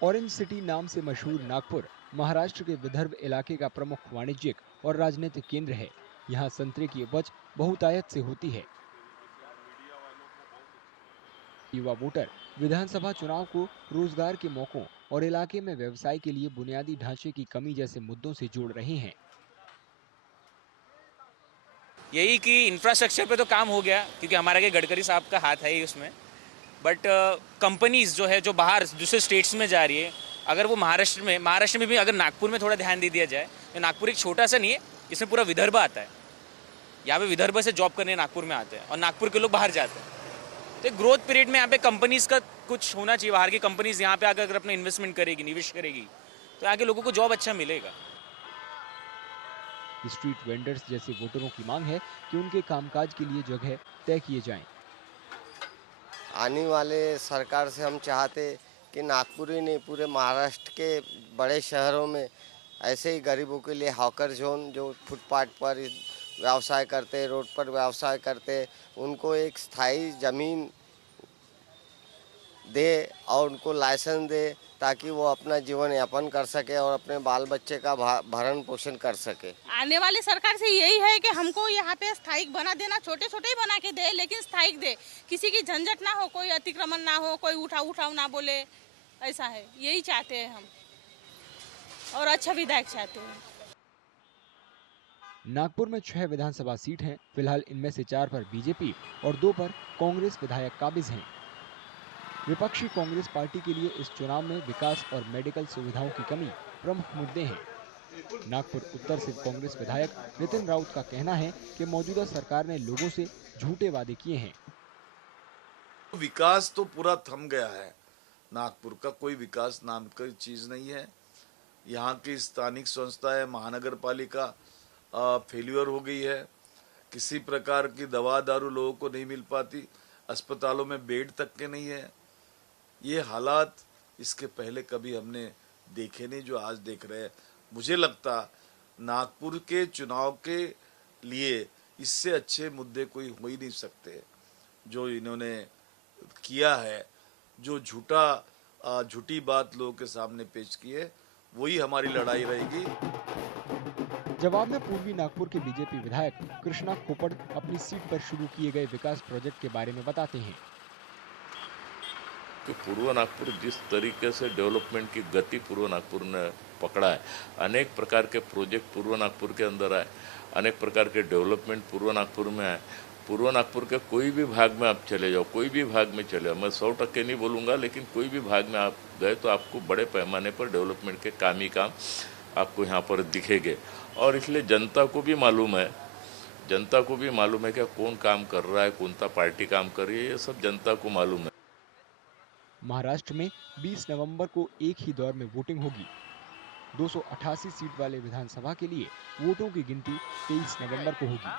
Orange city नाम से मशहूर नागपुर महाराष्ट्र के विदर्भ इलाके का प्रमुख वाणिज्यिक और राजनीतिक केंद्र है। यहाँ संतरे की उपज बहुतायत से होती है। युवा वोटर विधानसभा चुनाव को रोजगार के मौकों और इलाके में व्यवसाय के लिए बुनियादी ढांचे की कमी जैसे मुद्दों से जोड़ रहे हैं। यही कि इंफ्रास्ट्रक्चर पे तो काम हो गया, क्योंकि हमारा के गडकरी साहब का हाथ है ही उसमें। बट कंपनीज जो है, जो बाहर दूसरे स्टेट्स में जा रही है, अगर वो महाराष्ट्र में भी अगर नागपुर में थोड़ा ध्यान दे दिया जाए, तो नागपुर एक छोटा सा नहीं है, इसमें पूरा विदर्भ आता है। यहाँ पे विदर्भ से जॉब करने नागपुर में आते हैं और नागपुर के लोग बाहर जाते हैं। तो ग्रोथ पीरियड में यहाँ पे कंपनीज का कुछ होना चाहिए। बाहर की कंपनीज यहाँ पे आकर अगर अपने इन्वेस्टमेंट करेगी, निवेश करेगी, तो यहाँ के लोगों को जॉब अच्छा मिलेगा। स्ट्रीट वेंडर्स जैसे वोटरों की मांग है कि उनके कामकाज के लिए जगह तय किए जाएं। आने वाले सरकार से हम चाहते कि नागपुर ही नहीं, पूरे महाराष्ट्र के बड़े शहरों में ऐसे ही गरीबों के लिए हॉकर जोन, जो फुटपाथ पर व्यवसाय करते, रोड पर व्यवसाय करते, उनको एक स्थायी ज़मीन दे और उनको लाइसेंस दे, ताकि वो अपना जीवन यापन कर सके और अपने बाल बच्चे का भरण पोषण कर सके। आने वाली सरकार से यही है कि हमको यहाँ पे स्थायिक बना देना, छोटे छोटे ही बना के दे, लेकिन स्थायिक दे, किसी की झंझट ना हो, कोई अतिक्रमण ना हो, कोई उठाव ना बोले, ऐसा है। यही चाहते हैं हम, और अच्छा विधायक चाहते हैं। नागपुर में 6 विधानसभा सीट हैं। फिलहाल इनमें से 4 पर बीजेपी और 2 पर कांग्रेस विधायक काबिज हैं। विपक्षी कांग्रेस पार्टी के लिए इस चुनाव में विकास और मेडिकल सुविधाओं की कमी प्रमुख मुद्दे हैं। नागपुर उत्तर से कांग्रेस विधायक नितिन राउत का कहना है कि मौजूदा सरकार ने लोगों से झूठे वादे किए हैं। विकास तो पूरा थम गया है। नागपुर का कोई विकास नाम की चीज नहीं है। यहाँ की स्थानिक संस्थाएं, महानगर पालिका फेल्यूर हो गई है। किसी प्रकार की दवा दारू लोगों को नहीं मिल पाती। अस्पतालों में बेड तक के नहीं है। ये हालात इसके पहले कभी हमने देखे नहीं जो आज देख रहे हैं। मुझे लगता नागपुर के चुनाव के लिए इससे अच्छे मुद्दे कोई हो ही नहीं सकते। जो इन्होंने किया है, जो झूठी बात लोगों के सामने पेश की है, वही हमारी लड़ाई रहेगी। जवाब में पूर्वी नागपुर के बीजेपी विधायक कृष्णा खोपड़ अपनी सीट पर शुरू किए गए विकास प्रोजेक्ट के बारे में बताते हैं कि पूर्व नागपुर जिस तरीके से डेवलपमेंट की गति पूर्व नागपुर ने पकड़ा है, अनेक प्रकार के प्रोजेक्ट पूर्व नागपुर के अंदर आए, अनेक प्रकार के डेवलपमेंट पूर्व नागपुर में आए। पूर्व नागपुर के कोई भी भाग में आप चले जाओ, कोई भी भाग में चले जाओ, मैं 100% नहीं बोलूँगा, लेकिन कोई भी भाग में आप गए तो आपको बड़े पैमाने पर डेवलपमेंट के काम ही काम आपको यहाँ पर दिखेंगे। और इसलिए जनता को भी मालूम है कि कौन काम कर रहा है, कौन सा पार्टी काम कर रही है, ये सब जनता को मालूम है। महाराष्ट्र में 20 नवंबर को एक ही दौर में वोटिंग होगी। 288 सीट वाले विधानसभा के लिए वोटों की गिनती 23 नवंबर को होगी।